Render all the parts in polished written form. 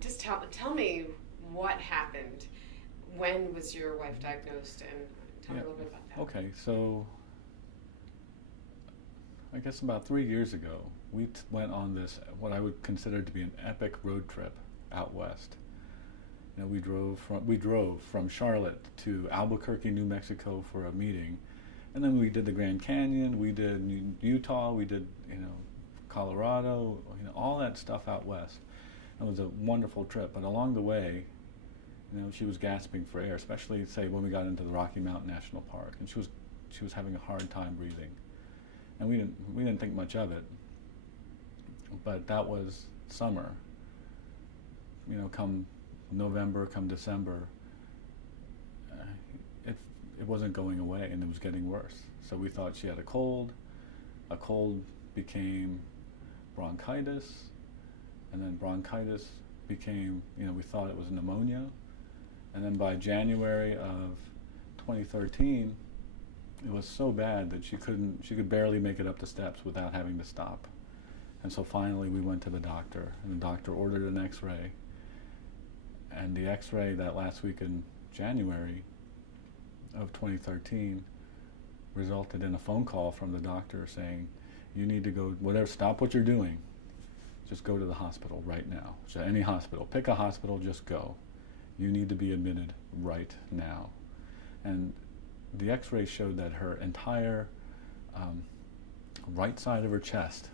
Just tell me what happened. When was your wife diagnosed, and tell me a little bit about that. Okay, so I guess about 3 years ago, we went on this, what I would consider to be an epic road trip out west. We drove from Charlotte to Albuquerque, New Mexico for a meeting, and then we did the Grand Canyon, we did Utah, we did Colorado, all that stuff out west. It was a wonderful trip, but along the way, she was gasping for air, especially say when we got into the Rocky Mountain National Park, and she was having a hard time breathing, and we didn't think much of it. But that was summer. Come November, come December, it wasn't going away, and it was getting worse. So we thought she had a cold. A cold became bronchitis, and then bronchitis became, we thought it was pneumonia. And then by January of 2013, it was so bad that she could barely make it up the steps without having to stop. And so finally we went to the doctor, and the doctor ordered an x-ray. And the x-ray that last week in January of 2013 resulted in a phone call from the doctor saying, you need to go, stop what you're doing. Just go to the hospital right now. So any hospital, pick a hospital, just go. You need to be admitted right now. And the x-ray showed that her entire right side of her chest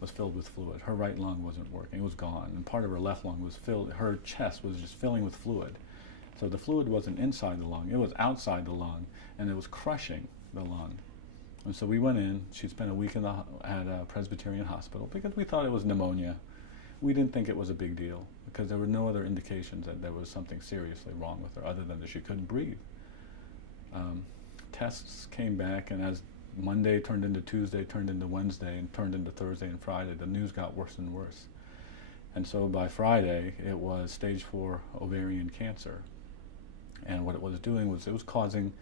was filled with fluid. Her right lung wasn't working, it was gone. And part of her left lung was filled, her chest was just filling with fluid. So the fluid wasn't inside the lung, it was outside the lung, and it was crushing the lung. And so we went in, she spent a week at a Presbyterian hospital because we thought it was pneumonia. We didn't think it was a big deal because there were no other indications that there was something seriously wrong with her other than that she couldn't breathe. Tests came back, and as Monday turned into Tuesday, turned into Wednesday, and turned into Thursday and Friday, the news got worse and worse. And so by Friday, it was stage 4 ovarian cancer. And what it was doing was it was causing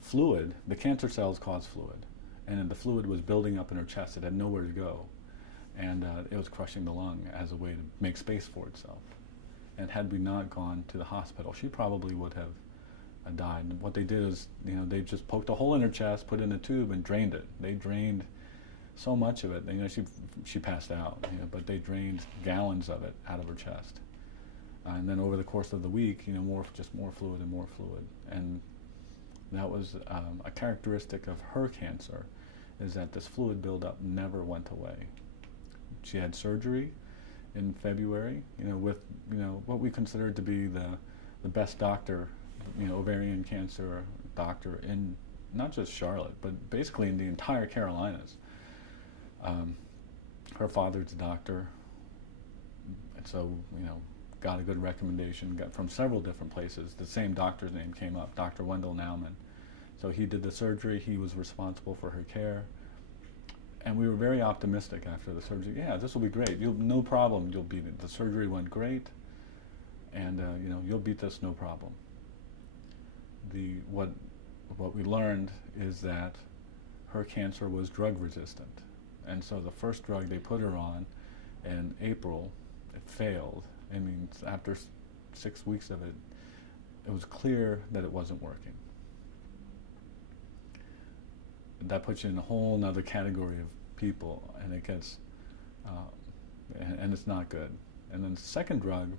fluid. The cancer cells caused fluid. And the fluid was building up in her chest. It had nowhere to go. And it was crushing the lung as a way to make space for itself. And had we not gone to the hospital, she probably would have died. And what they did is, they just poked a hole in her chest, put in a tube, and drained it. They drained so much of it. She passed out, but they drained gallons of it out of her chest. And then over the course of the week, more fluid and more fluid. And that was a characteristic of her cancer, is that this fluid buildup never went away. She had surgery in February, with what we considered to be the best doctor, ovarian cancer doctor in not just Charlotte, but basically in the entire Carolinas. Her father's a doctor, and so got a good recommendation, got from several different places. The same doctor's name came up, Dr. Wendell Nauman. So he did the surgery, he was responsible for her care. And we were very optimistic after the surgery. Yeah, this will be great. No problem, you'll beat it. The surgery went great, and you'll beat this, no problem. What we learned is that her cancer was drug resistant. And so the first drug they put her on in April, it failed. I mean, after 6 weeks of it, it was clear that it wasn't working. That puts you in a whole other category of people, and it gets, and it's not good. And then the second drug,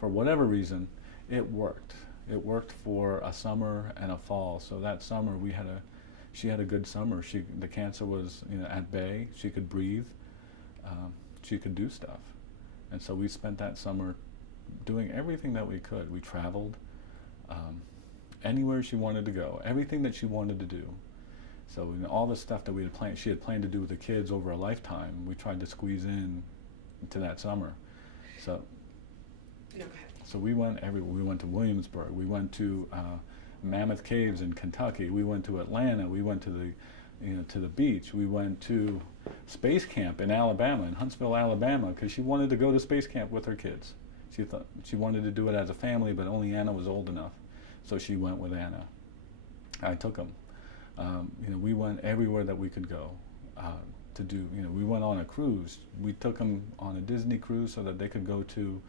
for whatever reason, it worked. It worked for a summer and a fall. So that summer she had a good summer. The cancer was at bay. She could breathe. She could do stuff. And so we spent that summer doing everything that we could. We traveled anywhere she wanted to go, everything that she wanted to do. So all the stuff that she had planned to do with the kids over a lifetime, we tried to squeeze in into that summer. So, okay. So we went everywhere. We went to Williamsburg. We went to Mammoth Caves in Kentucky. We went to Atlanta. We went to the beach. We went to space camp in Alabama, in Huntsville, Alabama, because she wanted to go to space camp with her kids. She thought she wanted to do it as a family, but only Anna was old enough, so she went with Anna. I took them. We went everywhere that we could go. to do, we went on a cruise. We took them on a Disney cruise so that they could go to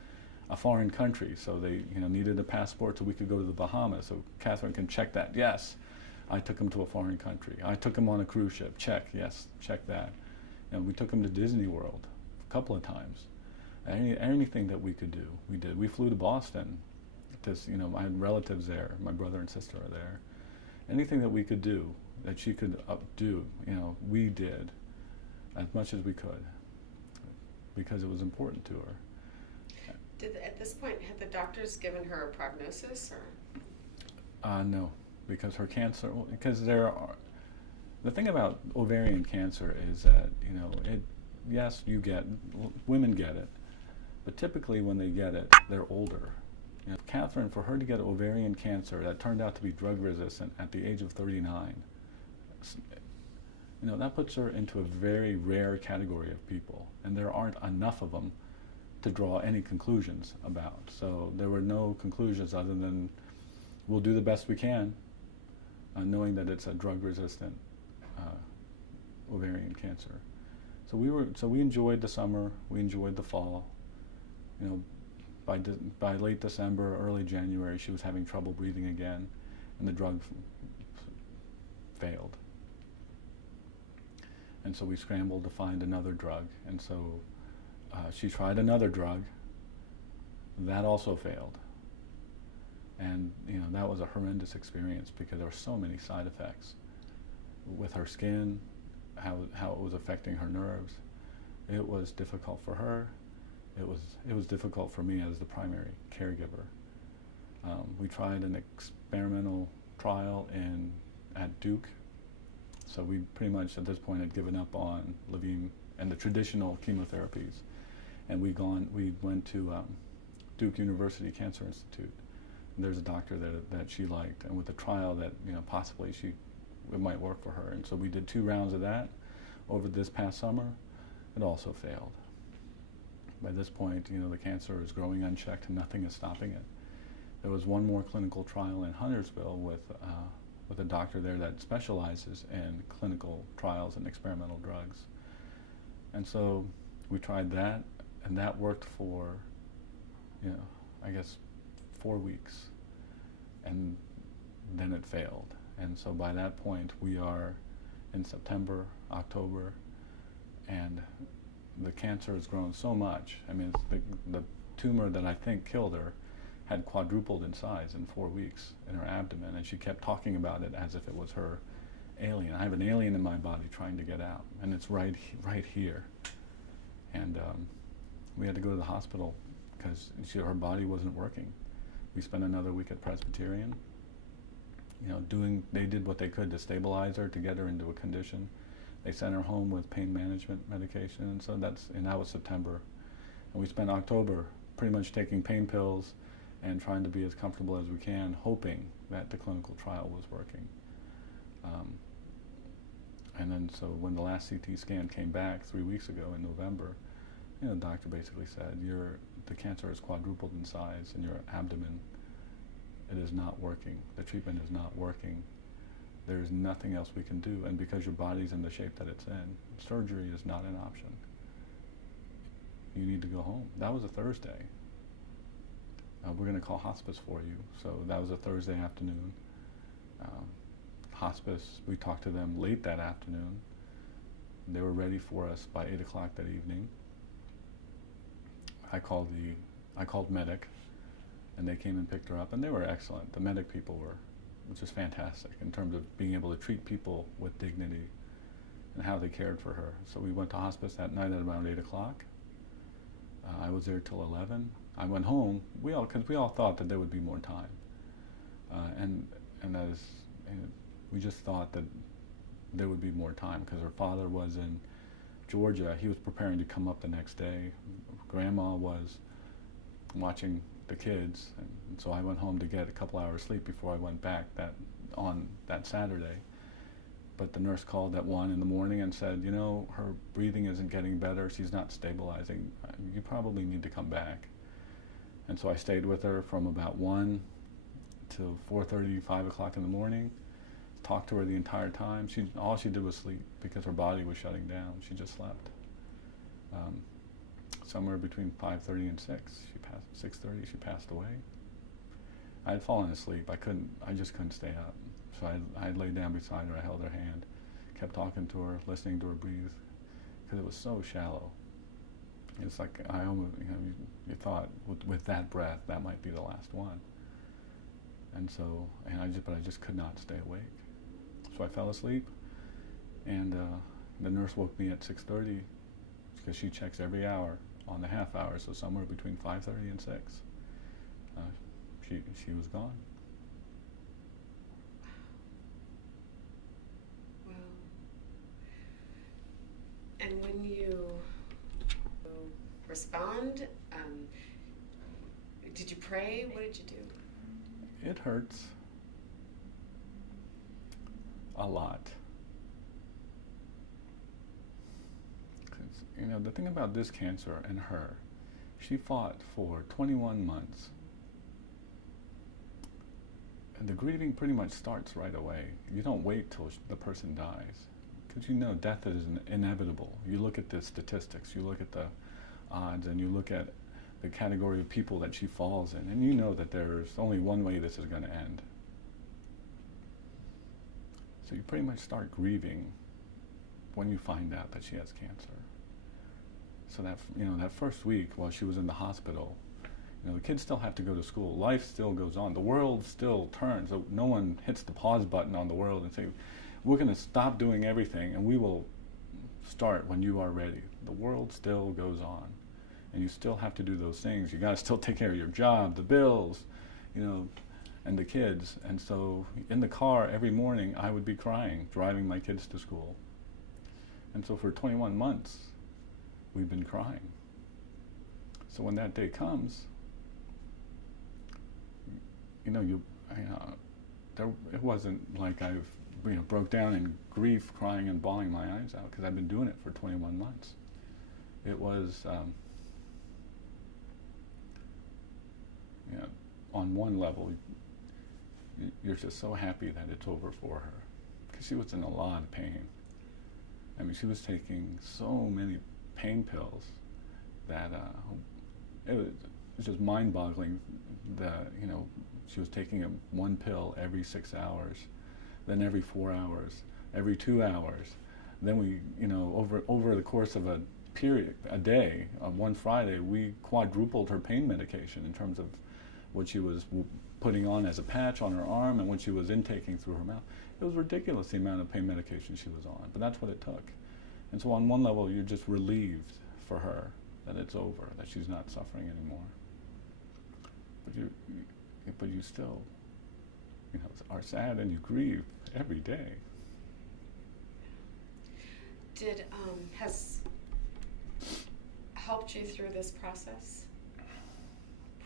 a foreign country. So they, needed a passport so we could go to the Bahamas. So Catherine can check that. Yes, I took them to a foreign country. I took them on a cruise ship. Check. Yes, check that. We took them to Disney World a couple of times. Anything that we could do, we did. We flew to Boston. I had relatives there. My brother and sister are there. Anything that we could do, that she could do, we did as much as we could because it was important to her. At this point, had the doctors given her a prognosis, or? No, because her cancer, the thing about ovarian cancer is that, yes, women get it, but typically when they get it, they're older. Catherine, for her to get ovarian cancer that turned out to be drug resistant at the age of 39, that puts her into a very rare category of people, and there aren't enough of them to draw any conclusions about. So there were no conclusions other than we'll do the best we can, knowing that it's a drug resistant ovarian cancer. So we enjoyed the summer, we enjoyed the fall. By late December, early January, she was having trouble breathing again, and the drug failed. And so we scrambled to find another drug, and so she tried another drug. That also failed. And that was a horrendous experience because there were so many side effects with her skin, how it was affecting her nerves. It was difficult for her. It was difficult for me as the primary caregiver. We tried an experimental trial at Duke. So we pretty much at this point had given up on Levine and the traditional chemotherapies, and we went to Duke University Cancer Institute. And there's a doctor that she liked, and with a trial that possibly it might work for her. And so we did 2 rounds of that over this past summer. It also failed. By this point, the cancer is growing unchecked and nothing is stopping it. There was one more clinical trial in Huntersville with a doctor there that specializes in clinical trials and experimental drugs. And so we tried that, and that worked for, I guess 4 weeks. And then it failed. And so by that point, we are in September, October, and the cancer has grown so much. I mean, the tumor that I think killed her had quadrupled in size in 4 weeks in her abdomen, and she kept talking about it as if it was her alien. I have an alien in my body trying to get out, and it's right here. And we had to go to the hospital because her body wasn't working. We spent another week at Presbyterian. They did what they could to stabilize her, to get her into a condition. They sent her home with pain management medication, and so that was September. And we spent October pretty much taking pain pills and trying to be as comfortable as we can, hoping that the clinical trial was working. And then so when the last CT scan came back 3 weeks ago in November, the doctor basically said, the cancer is quadrupled in size in your abdomen. It is not working. The treatment is not working. There's nothing else we can do. And because your body's in the shape that it's in, surgery is not an option. You need to go home. That was a Thursday. We're going to call hospice for you. So that was a Thursday afternoon. Hospice, we talked to them late that afternoon. They were ready for us by 8 o'clock that evening. I called medic, and they came and picked her up, and they were excellent. The medic people were just fantastic in terms of being able to treat people with dignity and how they cared for her. So we went to hospice that night at around 8 o'clock. I was there till 11. I went home, because we all thought that there would be more time. And we just thought that there would be more time because her father was in Georgia. He was preparing to come up the next day. Grandma was watching the kids, and so I went home to get a couple hours sleep before I went back on that Saturday. But the nurse called at 1 in the morning and said, her breathing isn't getting better, she's not stabilizing, you probably need to come back. And so I stayed with her from about 1 till 4:30, 5 o'clock in the morning, talked to her the entire time. All she did was sleep because her body was shutting down. She just slept. Somewhere between 5:30 and 6:30, she passed away. I had fallen asleep. I just couldn't stay up. So I laid down beside her. I held her hand, kept talking to her, listening to her breathe, because it was so shallow. It's like I almost, you thought with that breath that might be the last one. And so, but I just could not stay awake. So I fell asleep, and the nurse woke me at 6:30 because she checks every hour on the half hour. So somewhere between 5:30 and 6, she was gone. Wow. And when you respond, did you pray? What did you do? It hurts a lot. 'Cause, the thing about this cancer and her, she fought for 21 months. And the grieving pretty much starts right away. You don't wait till the person dies. Because death is inevitable. You look at the statistics, you look at the odds, and you look at the category of people that she falls in, and you know that there's only one way this is going to end. So you pretty much start grieving when you find out that she has cancer. So that first week while she was in the hospital, the kids still have to go to school. Life still goes on. The world still turns. So no one hits the pause button on the world and say, we're going to stop doing everything and we will start when you are ready. The world still goes on. And you still have to do those things. You got to still take care of your job, the bills, and the kids. And so in the car every morning I would be crying, driving my kids to school. And so for 21 months we've been crying. So when that day comes, it wasn't like I've broke down in grief, crying and bawling my eyes out, because I've been doing it for 21 months. It was on one level, you're just so happy that it's over for her, because she was in a lot of pain. I mean, she was taking so many pain pills that it was just mind-boggling. She was taking one pill every 6 hours, then every 4 hours, every 2 hours. Then we, over the course of a day, on one Friday, we quadrupled her pain medication in terms of what she was putting on as a patch on her arm and what she was intaking through her mouth. It was ridiculous, the amount of pain medication she was on, but that's what it took. And so on one level, you're just relieved for her that it's over, that she's not suffering anymore. But you still, are sad and you grieve every day. Has helped you through this process?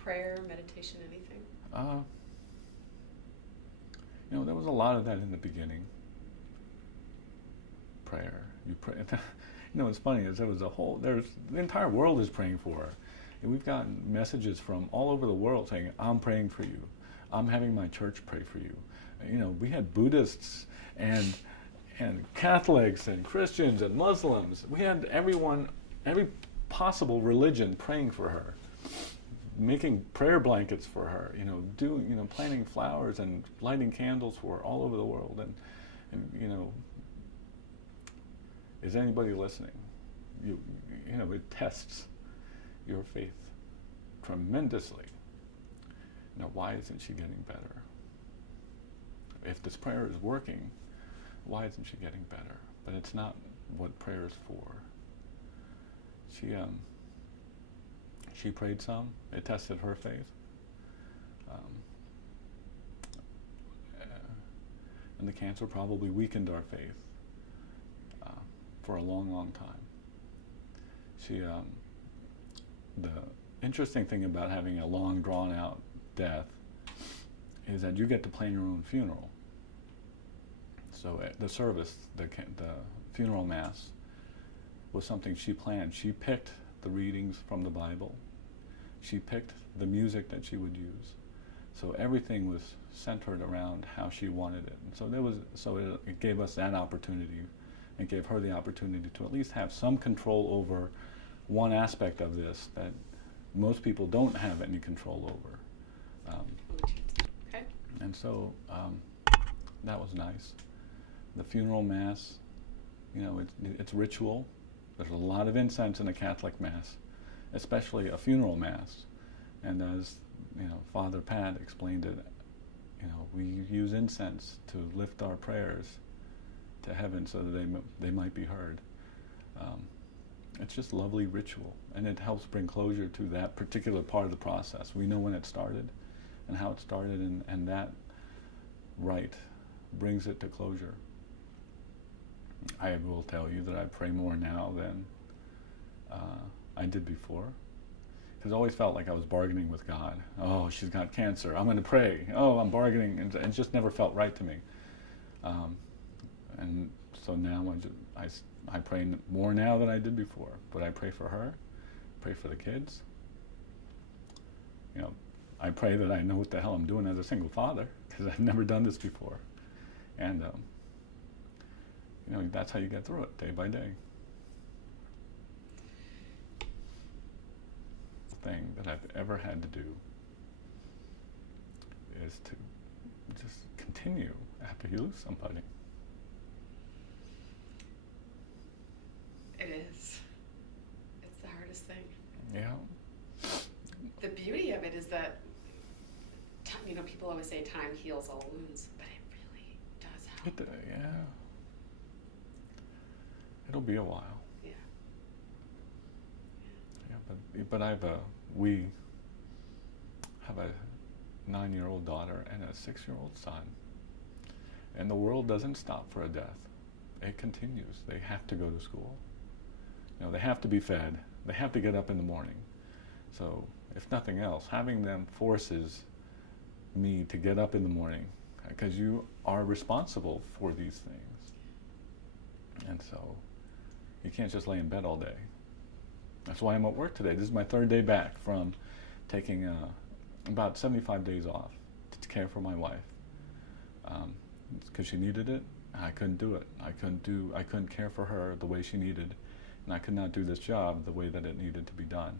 Prayer, meditation, anything? There was a lot of that in the beginning. Prayer. You pray. What's funny is the entire world is praying for her. And we've gotten messages from all over the world saying, I'm praying for you. I'm having my church pray for you. We had Buddhists and Catholics and Christians and Muslims. We had every possible religion praying for her, making prayer blankets for her, planting flowers and lighting candles for her all over the world. And is anybody listening? It tests your faith tremendously. Why isn't she getting better? If this prayer is working, why isn't she getting better? But it's not what prayer is for. She prayed some. It tested her faith. And the cancer probably weakened our faith for a long, long time. The interesting thing about having a long, drawn-out death is that you get to plan your own funeral. So the service, the funeral mass, was something she planned. She picked the readings from the Bible. She picked the music that she would use. So everything was centered around how she wanted it. And it gave us that opportunity. It gave her the opportunity to at least have some control over one aspect of this that most people don't have any control over. Okay. And so that was nice. The funeral mass, it's ritual. There's a lot of incense in a Catholic mass, especially a funeral mass. And as Father Pat explained it, we use incense to lift our prayers to heaven so that they might be heard. It's just lovely ritual, and it helps bring closure to that particular part of the process. We know when it started and how it started, and that rite brings it to closure. I will tell you that I pray more now than I did before, because I always felt like I was bargaining with God. Oh, she's got cancer, I'm going to pray. Oh, I'm bargaining, and it just never felt right to me. And so now I pray more now than I did before, but I pray for her, pray for the kids. I pray that I know what the hell I'm doing as a single father, because I've never done this before. And that's how you get through it, day by day. The thing that I've ever had to do is to just continue after you lose somebody. It is. It's the hardest thing. Yeah. The beauty of it is that, people always say time heals all wounds, but it really does help. Yeah. It'll be a while. Yeah. Yeah, but we have a 9-year-old daughter and a 6-year-old son, and the world doesn't stop for a death. It continues. They have to go to school. They have to be fed. They have to get up in the morning. So, if nothing else, having them forces me to get up in the morning, because you are responsible for these things. And so, you can't just lay in bed all day. That's why I'm at work today. This is my 3rd day back from taking about 75 days off to care for my wife. Because she needed it. I couldn't do it. I couldn't care for her the way she needed, and I could not do this job the way that it needed to be done,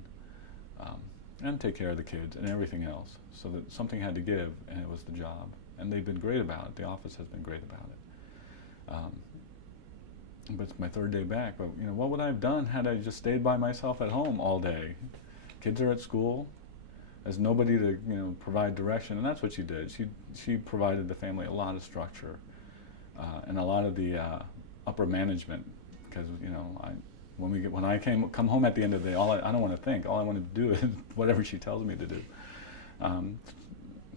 and take care of the kids and everything else. So that something had to give, and it was the job. And they've been great about it. The office has been great about it. But it's my 3rd day back. But what would I have done had I just stayed by myself at home all day? Kids are at school. There's nobody to provide direction, and that's what she did. She provided the family a lot of structure. And a lot of the upper management, because when I come home at the end of the day, I don't want to think. All I want to do is whatever she tells me to do.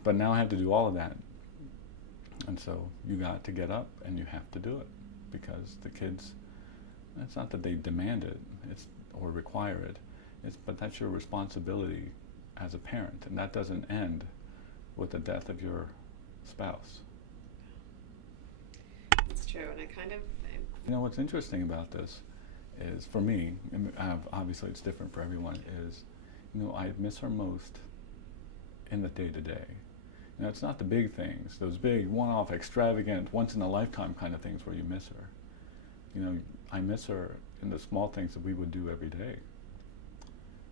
But now I have to do all of that, and so you got to get up and you have to do it, because the kids. It's not that they demand it, or require it. But that's your responsibility as a parent, and that doesn't end with the death of your spouse. It's true, and I kind of... what's interesting about this is, for me, and obviously it's different for everyone, is, I miss her most in the day-to-day. It's not the big things, those big, one-off, extravagant, once-in-a-lifetime kind of things where you miss her. I miss her in the small things that we would do every day.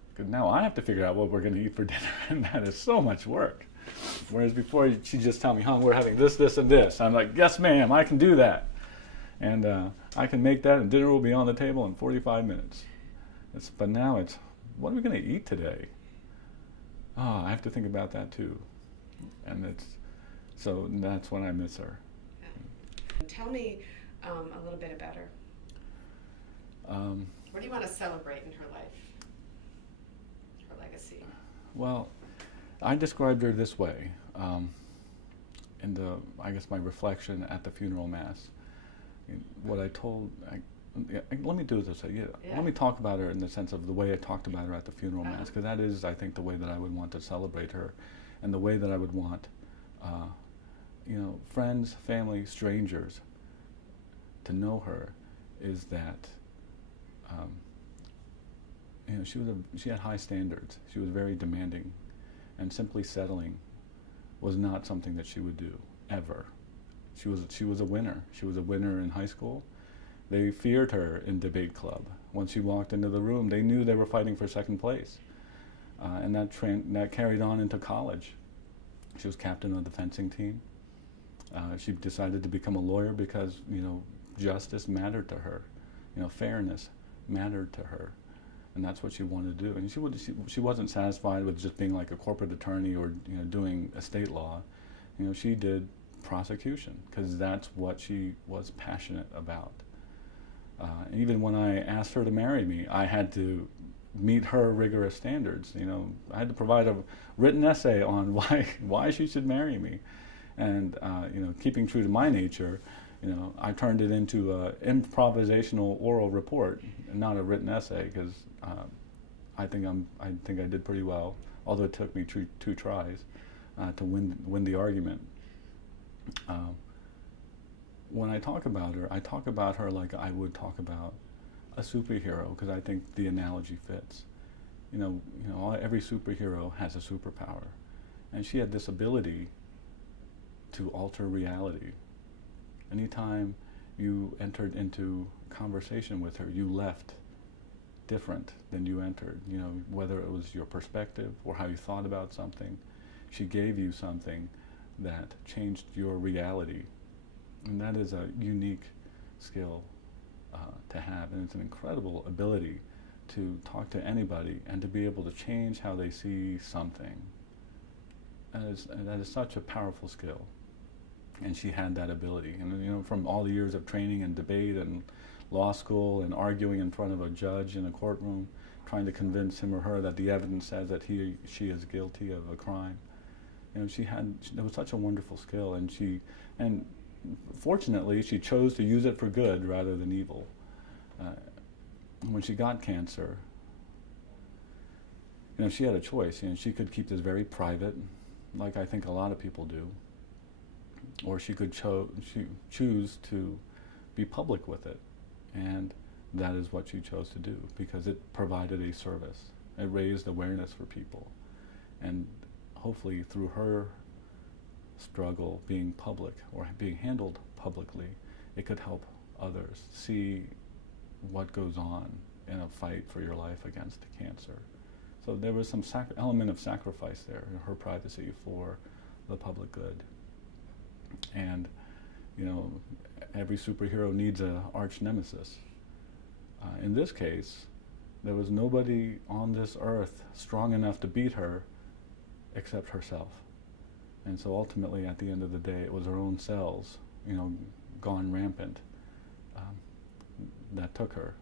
Because now I have to figure out what we're going to eat for dinner, and that is so much work. Whereas before, she'd just tell me, Hong, we're having this, this, and this. I'm like, yes, ma'am, I can do that. And I can make that, and dinner will be on the table in 45 minutes. But now it's, what are we going to eat today? I have to think about that too. And so that's when I miss her. Yeah. Tell me a little bit about her. What do you want to celebrate in her life? Her legacy? Well, I described her this way in my reflection at the funeral mass. What I told, let me do it this way. Yeah. Let me talk about her in the sense of the way I talked about her at the funeral mass, because that is, I think, the way that I would want to celebrate her, and the way that I would want, friends, family, strangers to know her, is that, she had high standards. She was very demanding, and simply settling was not something that she would do ever. She was a winner. She was a winner in high school. They feared her in debate club. Once she walked into the room, they knew they were fighting for second place, and that carried on into college. She was captain of the fencing team. She decided to become a lawyer because justice mattered to her, fairness mattered to her, and that's what she wanted to do. And she wasn't satisfied with just being like a corporate attorney or doing estate law. She did prosecution because that's what she was passionate about. And even when I asked her to marry me, I had to meet her rigorous standards. I had to provide a written essay on why she should marry me, and keeping true to my nature, I turned it into an improvisational oral report, not a written essay, because I think I did pretty well, although it took me two tries to win the argument. When I talk about her like I would talk about a superhero, because I think the analogy fits. Every superhero has a superpower, and she had this ability to alter reality. Anytime you entered into conversation with her, you left different than you entered. Whether it was your perspective or how you thought about something, she gave you something that changed your reality. And that is a unique skill to have, and it's an incredible ability to talk to anybody and to be able to change how they see something. And that is such a powerful skill, and she had that ability. And from all the years of training and debate and law school and arguing in front of a judge in a courtroom, trying to convince him or her that the evidence says that she is guilty of a crime. There was such a wonderful skill, and fortunately, she chose to use it for good rather than evil. When she got cancer, she had a choice. She could keep this very private, like I think a lot of people do, or she could choose to be public with it, and that is what she chose to do because it provided a service. It raised awareness for people, and hopefully through her struggle being public or being handled publicly, it could help others see what goes on in a fight for your life against cancer. So there was some element of sacrifice there in her privacy for the public good. And every superhero needs an arch nemesis. In this case, there was nobody on this earth strong enough to beat her except herself. And so ultimately, at the end of the day, it was her own cells, gone rampant, that took her.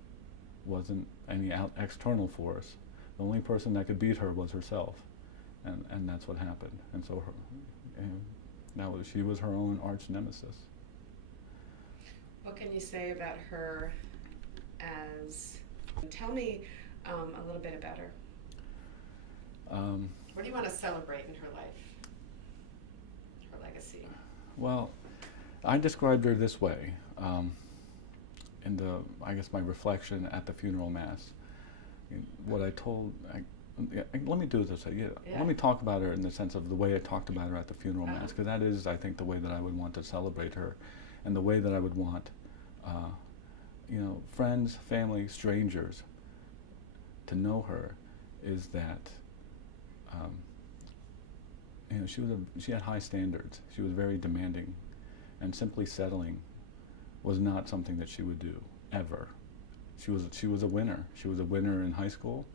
Wasn't any external force. The only person that could beat her was herself, and that's what happened. And so she was her own arch nemesis. What can you say about her tell me a little bit about her. What do you want to celebrate in her life? Her legacy? Well, I described her this way in my reflection at the funeral mass. What I told, let me do it this way. Let me talk about her in the sense of the way I talked about her at the funeral mass, because that is, I think, the way that I would want to celebrate her, and the way that I would want, friends, family, strangers to know her, is that she had high standards. She was very demanding, and simply settling was not something that she would do ever. She was a winner. She was a winner in high school.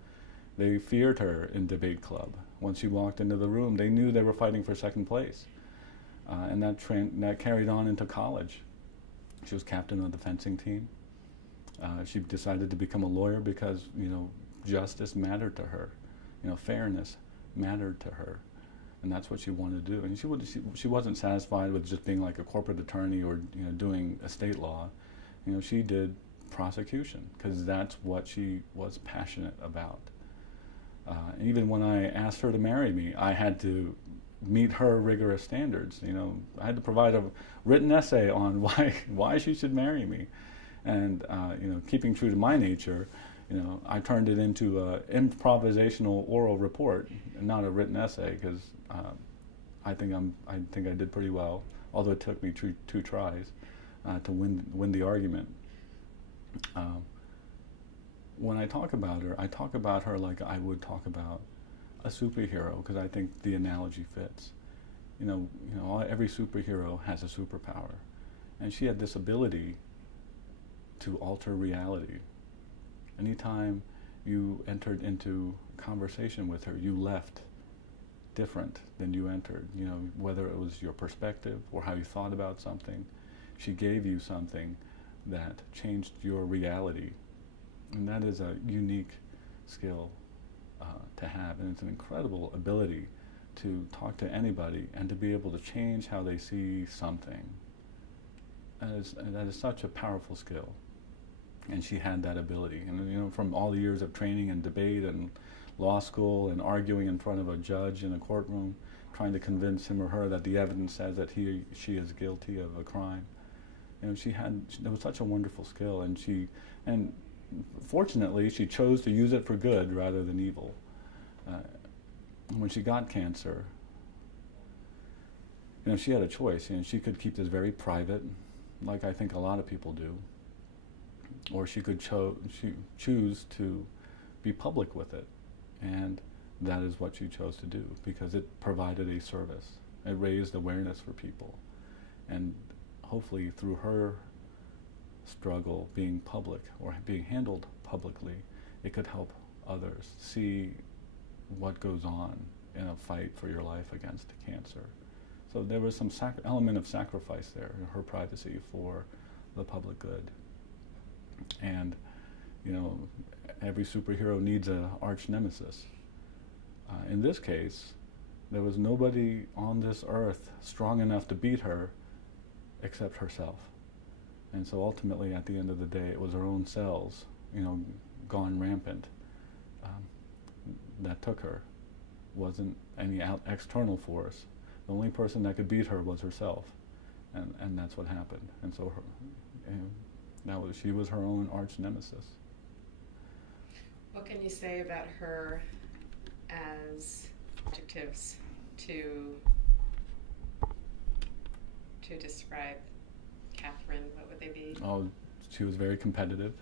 They feared her in debate club. Once she walked into the room, they knew they were fighting for second place, and that carried on into college. She was captain of the fencing team. She decided to become a lawyer because justice mattered to her. Fairness mattered to her, and that's what she wanted to do. And she wasn't satisfied with just being like a corporate attorney or doing estate law. She did prosecution because that's what she was passionate about. And even when I asked her to marry me, I had to meet her rigorous standards. I had to provide a written essay on why she should marry me, and keeping true to my nature, I turned it into an improvisational oral report, and not a written essay, because I think I did pretty well, although it took me two tries to win the argument. When I talk about her like I would talk about a superhero, because I think the analogy fits. Every superhero has a superpower, and she had this ability to alter reality. Anytime you entered into conversation with her, you left different than you entered. Whether it was your perspective or how you thought about something, she gave you something that changed your reality, and that is a unique skill to have, and it's an incredible ability to talk to anybody and to be able to change how they see something. And that is such a powerful skill, and she had that ability. And from all the years of training and debate and law school and arguing in front of a judge in a courtroom, trying to convince him or her that the evidence says that she is guilty of a crime. There was such a wonderful skill, and fortunately she chose to use it for good rather than evil. When she got cancer, she had a choice. She could keep this very private, like I think a lot of people do, or she could choose to be public with it, and that is what she chose to do, because it provided a service. It raised awareness for people, and hopefully through her struggle being public or being handled publicly, it could help others see what goes on in a fight for your life against cancer. So there was some element of sacrifice there in her privacy for the public good. And every superhero needs an arch nemesis. In this case, there was nobody on this earth strong enough to beat her except herself. And so ultimately, at the end of the day, it was her own cells, gone rampant, that took her. Wasn't any external force. The only person that could beat her was herself, and that's what happened. And so she was her own arch nemesis. What can you say about her as adjectives to describe Catherine? What would they be? Oh, she was very competitive,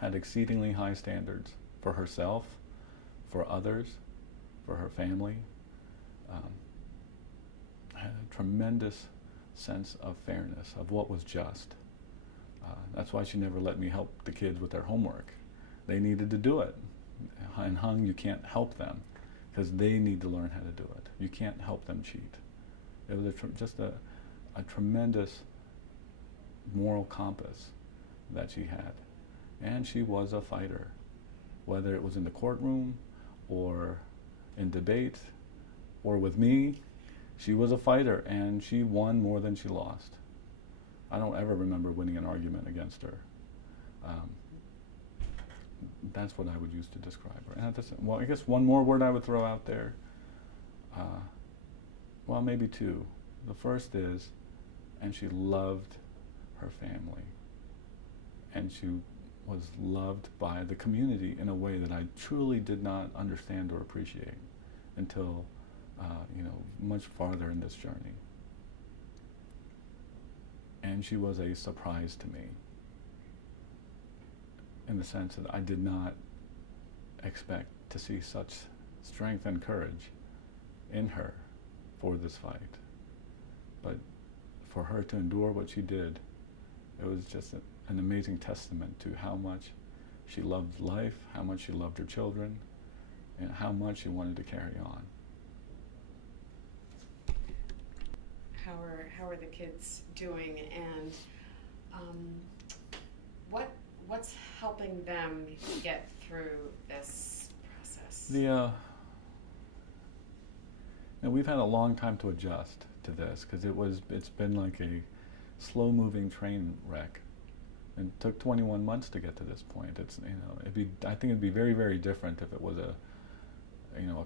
had exceedingly high standards for herself, for others, for her family, had a tremendous sense of fairness, of what was just. That's why she never let me help the kids with their homework. They needed to do it. In Hung, you can't help them because they need to learn how to do it. You can't help them cheat. It was just a tremendous moral compass that she had. And she was a fighter, whether it was in the courtroom or in debate or with me. She was a fighter, and she won more than she lost. I don't ever remember winning an argument against her. That's what I would use to describe her. And I guess one more word I would throw out there, well, maybe two. The first is, and she loved her family. And she was loved by the community in a way that I truly did not understand or appreciate until, much farther in this journey. And she was a surprise to me, in the sense that I did not expect to see such strength and courage in her for this fight. But for her to endure what she did, it was just an amazing testament to how much she loved life, how much she loved her children, and how much she wanted to carry on. How are the kids doing, and what's helping them get through this process? We've had a long time to adjust to this, because it's been like a slow-moving train wreck. And it took 21 months to get to this point. I think it'd be very, very different if it was a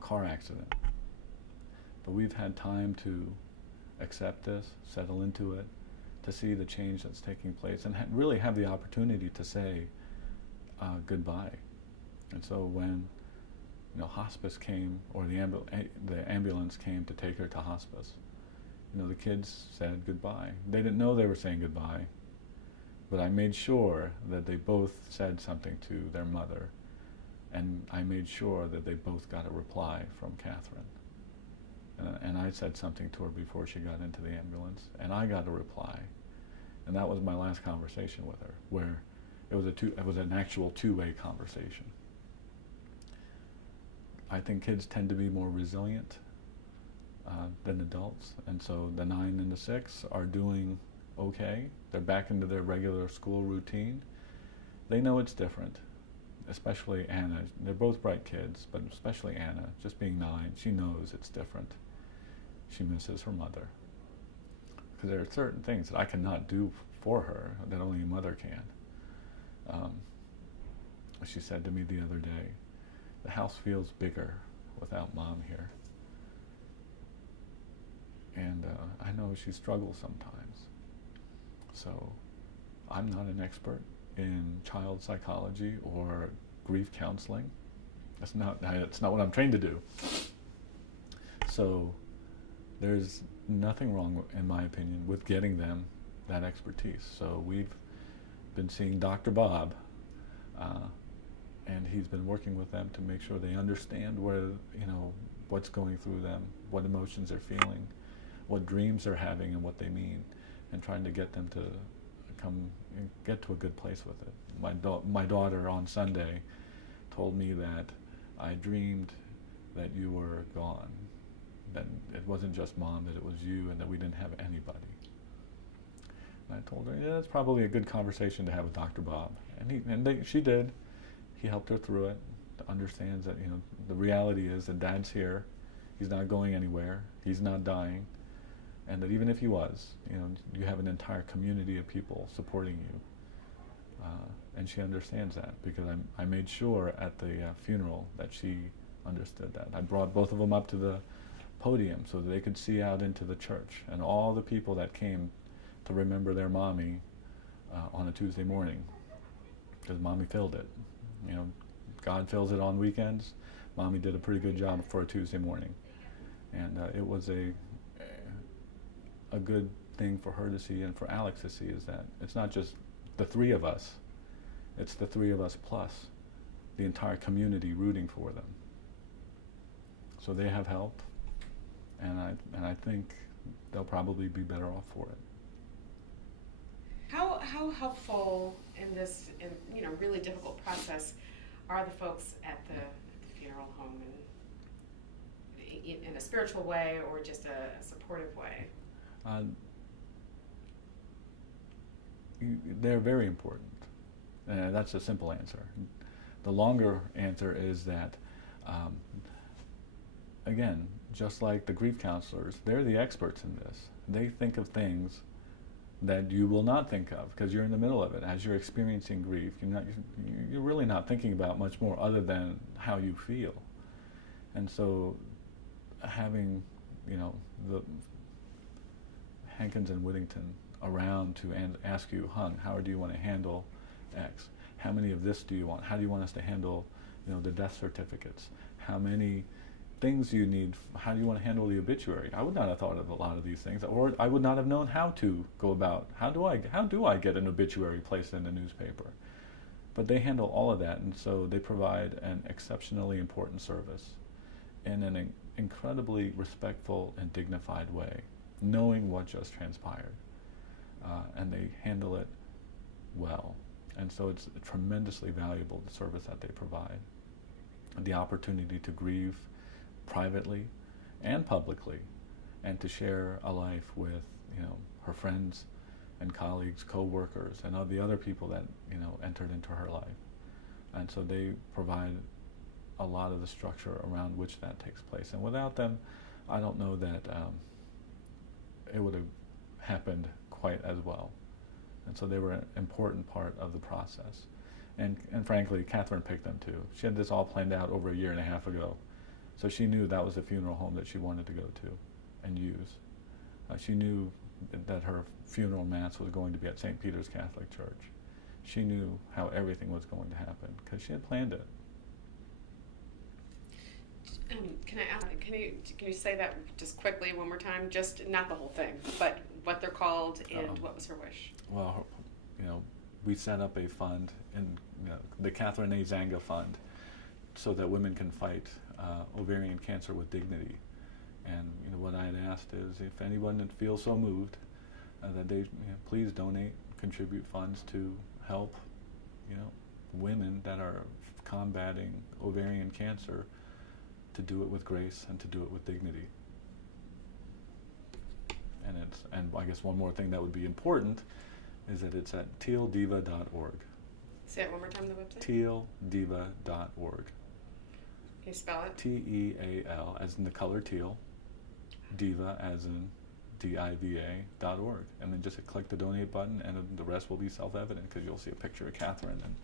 car accident. But we've had time to accept this, settle into it, to see the change that's taking place, and really have the opportunity to say goodbye. And so when hospice came, or the ambulance came to take her to hospice. The kids said goodbye. They didn't know they were saying goodbye, but I made sure that they both said something to their mother, and I made sure that they both got a reply from Catherine. And I said something to her before she got into the ambulance, and I got a reply. And that was my last conversation with her, where it was an actual two-way conversation. I think kids tend to be more resilient than adults, and so the 9 and the 6 are doing okay. They're back into their regular school routine. They know it's different, especially Anna. They're both bright kids, but especially Anna, just being 9, she knows it's different. She misses her mother. Because there are certain things that I cannot do for her that only a mother can. She said to me the other day, the house feels bigger without Mom here. And I know she struggles sometimes. So I'm not an expert in child psychology or grief counseling. That's not what I'm trained to do. So there's nothing wrong, in my opinion, with getting them that expertise. So we've been seeing Dr. Bob, and he's been working with them to make sure they understand what's going through them, what emotions they're feeling, what dreams they're having, and what they mean, and trying to get them to get to a good place with it. My daughter on Sunday told me that I dreamed that you were gone, that it wasn't just Mom, that it was you, and that we didn't have anybody. And I told her, yeah, that's probably a good conversation to have with Dr. Bob, and she did. He helped her through it. Understands that the reality is that Dad's here. He's not going anywhere. He's not dying, and that even if he was, you have an entire community of people supporting you. And she understands that, because I made sure at the funeral that she understood that. I brought both of them up to the podium so that they could see out into the church, and all the people that came to remember their mommy on a Tuesday morning, because Mommy filled it. God fills it on weekends. Mommy did a pretty good job for a Tuesday morning, and it was a good thing for her to see, and for Alex to see, is that it's not just the 3 of us, it's the 3 of us plus the entire community rooting for them. So they have help, and I think they'll probably be better off for it. How helpful in this really difficult process are the folks at the funeral home, in a spiritual way or just a supportive way? They're very important. That's a simple answer. The longer answer is that, again, just like the grief counselors, they're the experts in this. They think of things that you will not think of, because you're in the middle of it. As you're experiencing grief, you're really not thinking about much more other than how you feel. And so having, the Hankins and Whittington around to ask you, Hung, how do you want to handle X? How many of this do you want? How do you want us to handle, the death certificates? How many things you need? How do you want to handle the obituary? I would not have thought of a lot of these things, or I would not have known how to go about, how do I get an obituary placed in the newspaper? But they handle all of that, and so they provide an exceptionally important service in an incredibly respectful and dignified way, knowing what just transpired, and they handle it well. And so it's tremendously valuable, the service that they provide. The opportunity to grieve privately and publicly, and to share a life with her friends and colleagues, co-workers, and all the other people that entered into her life. And so they provide a lot of the structure around which that takes place. And without them, I don't know that it would have happened quite as well. And so they were an important part of the process. And frankly, Catherine picked them too. She had this all planned out over 1.5 years ago. So she knew that was the funeral home that she wanted to go to and use. She knew that her funeral mass was going to be at St. Peter's Catholic Church. She knew how everything was going to happen because she had planned it. Can I ask? Can you say that just quickly one more time? Just not the whole thing, but what they're called and what was her wish. Well, we set up a fund in the Catherine A. Zanga Fund, so that women can fight ovarian cancer with dignity. And what I had asked is, if anyone feels so moved, that they please donate, contribute funds to help, women that are combating ovarian cancer, to do it with grace and to do it with dignity. And I guess one more thing that would be important is that it's at tealdiva.org. Say it one more time, the website? tealdiva.org. Can you spell it? T-E-A-L, as in the color teal, diva as in D-I-V-A.org. And then just click the donate button, and the rest will be self-evident, because you'll see a picture of Catherine and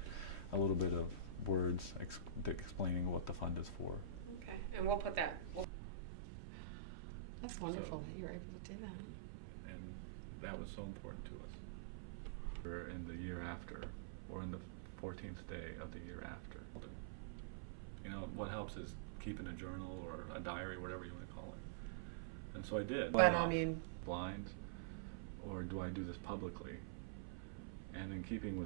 a little bit of words explaining what the fund is for. Okay, and we'll put that. That's wonderful that you were able to do that. And that was so important to us. We're in the year after, or in the 14th day of the year after. What helps is keeping a journal or a diary, whatever you want to call it. And so I did. But I mean, blind, or do I do this publicly? And in keeping with